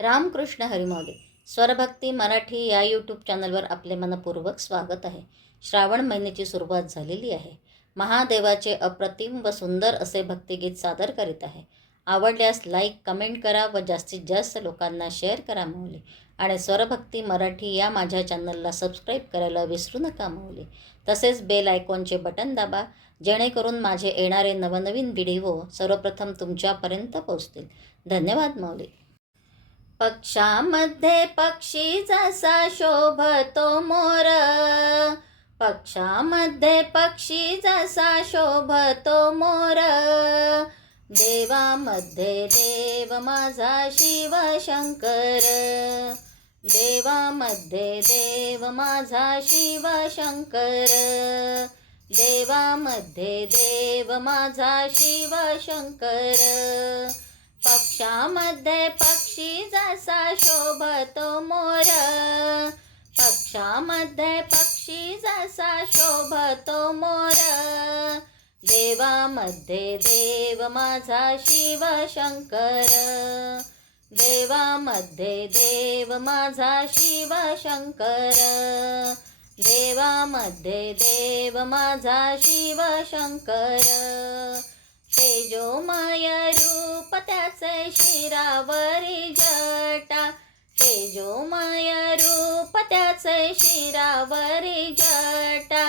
रामकृष्ण हरिमाऊली. स्वरभक्ती मराठी या यूट्यूब चॅनलवर आपले मनपूर्वक स्वागत आहे. श्रावण महिन्याची सुरुवात झालेली आहे. महादेवाचे अप्रतिम व सुंदर असे भक्तिगीत सादर करीत आहे. आवडल्यास लाईक कमेंट करा व जास्तीत जास्त लोकांना शेअर करा माऊली. आणि स्वरभक्ती मराठी या माझ्या चॅनलला सबस्क्राईब करायला विसरू नका माऊली. तसेच बेल आयकॉनचे बटन दाबा, जेणेकरून माझे येणारे नवनवीन व्हिडिओ सर्वप्रथम तुमच्यापर्यंत पोहोचतील. धन्यवाद माऊली. पक्षामध्ये पक्षी जसा शोभतो मोर, पक्षामध्ये पक्षी जसा शोभतो मोर, देवामध्ये देव माझा शिव शंकर, देवामध्ये देव माझा शिव शंकर, देवामध्ये देव माझा शिव शंकर. पक्षामध्ये पक्षी जसा शोभतो मोर, पक्षामध्ये पक्षी जसा शोभतो मोर, देवामध्ये देव माझा शिव शंकर, देवामध्ये देव माझा शिव शंकर, देवामध्ये देव माझा शिव शंकर. तेजोमय रूप त्याचे शिरावरी जटा, तेजोमय रूप त्याचे शिरावरी जटा,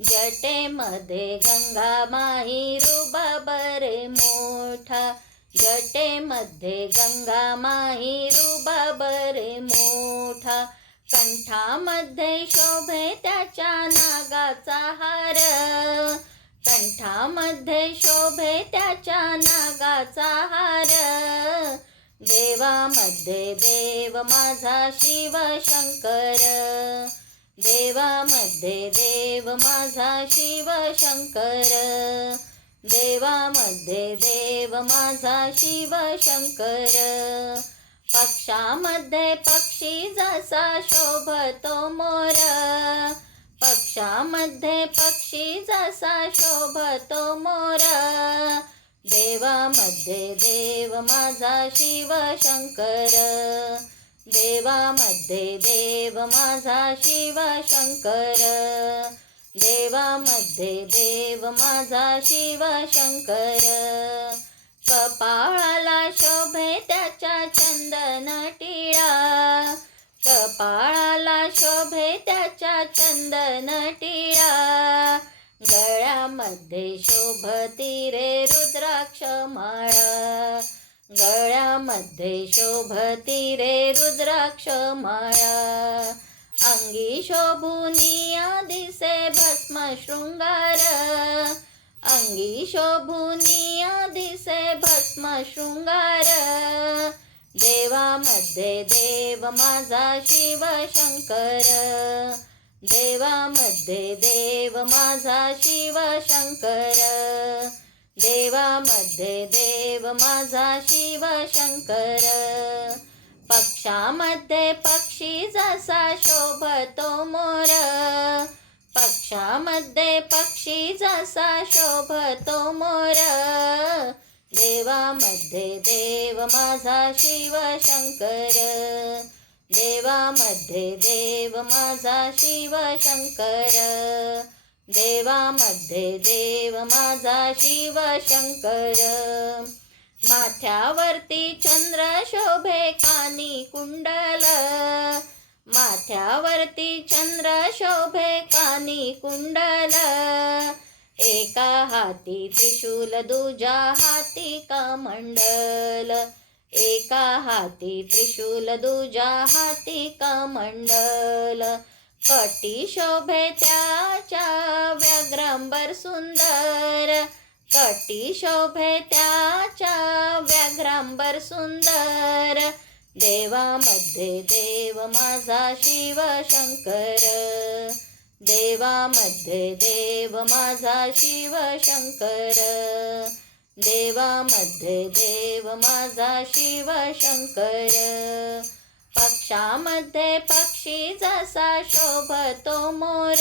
जटेमध्ये गंगा माही रुबाबरे मोठा, जटेमध्ये गंगा माही रुबाबरे मोठा, कंठामध्ये शोभे त्याच्या नागाचा हार, कंठामध्ये शोभे त्याच्या नागाचा हार, देवामध्ये देव माझा शिव शंकर, देवामध्ये देव माझा शिव शंकर, देवामध्ये देव माझा शिव शंकर. पक्षामध्ये पक्षी जसा शोभतो मोर, पक्षामध्ये पक्षी जसा शोभतो मोर, देवामध्ये देव माझा शिव शंकर, देवामध्ये देव माझा शिव शंकर, देवामध्ये देव माझा शिव शंकर. कपाळाला शोभे त्याच्या चंदन टिळा, कपाळाला शोभे त्याच्या चंदन टिळा, गळ्यामध्ये शोभती रे रुद्राक्ष माळा, गळ्यामध्ये शोभती रे रुद्राक्ष माळा, अंगी शोभुनिया दिसे भस्म शृंगार, अंगी शोभुनिया दिसे भस्म शृंगार, देवामध्ये देव माझा शिव शंकर, देवामध्ये देव माझा शिव शंकर, देवामध्ये देव माझा शिव शंकर. पक्षामध्ये पक्षी जसा शोभतो मोर, पक्षामध्ये पक्षी जसा शोभतो मोर, देवामध्ये देव माझा शिव शंकर, देवामध्ये देव माझा शिव शंकर, देवामध्ये देव माझा शिव शंकर. माथ्यावरती चंद्र शोभे कानी कुंडल, माथ्यावरती चंद्र शोभे कानी कुंडल, एका हाती त्रिशूल दुजा हाती कमंडल, एका हाती त्रिशूल दुजा हाती कमंडल, कटी शोभे त्याच्या व्याघ्रांबर सुंदर, कटी शोभे त्याच्या व्याघ्रांबर सुंदर, देवामध्ये देव माझा शिव शंकर, देवामध्ये देव माझा शिव शंकर, देवामध्ये देव माझा शिव शंकर. पक्षामध्ये पक्षी जसा शोभतो मोर,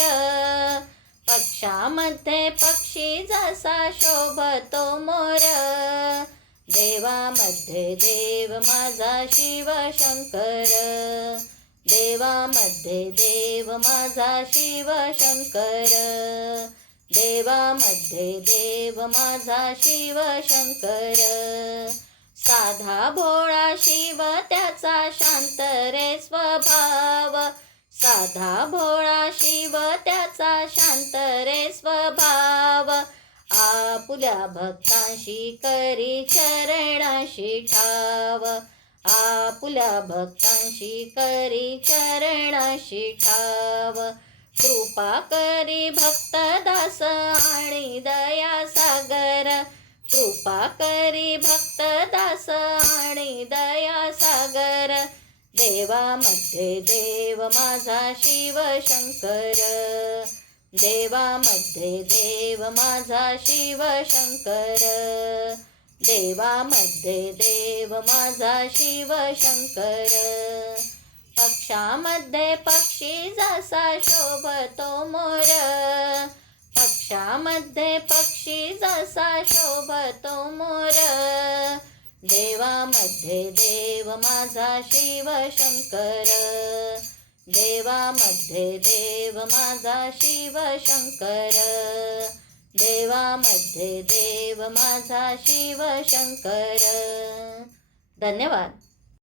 पक्षामध्ये पक्षी जसा शोभतो मोर, देवामध्ये देव माझा शिव शंकर, देवामध्ये देव माझा शिव शंकर, देवामध्ये देव माझा शिव शंकर. साधा भोळा शिव त्याचा शांत रे स्वभाव, साधा भोळा शिव त्याचा शांत रे स्वभाव. आपुल्या भक्तांशी करी चरणाशी ठाव, आपुल्या भक्तांशी करी चरणाशी ठाव. कृपा करी भक्तदास आणि दया सागर, कृपा करी भक्तदास आणि दया सागर. देवामध्ये देव माझा शिव शंकर, देवामध्ये देव माझा शिव शंकर, देवामध्ये देव माझा शिव शंकर. पक्षामध्ये पक्षी जसा शोभतो मोर, पक्षामध्ये पक्षी जसा शोभतो मोर. देवामध्ये देव माझा शिव शंकर, देवामध्ये देव माझा शिव शंकर, देवामध्ये देव माझा शिव शंकर. धन्यवाद.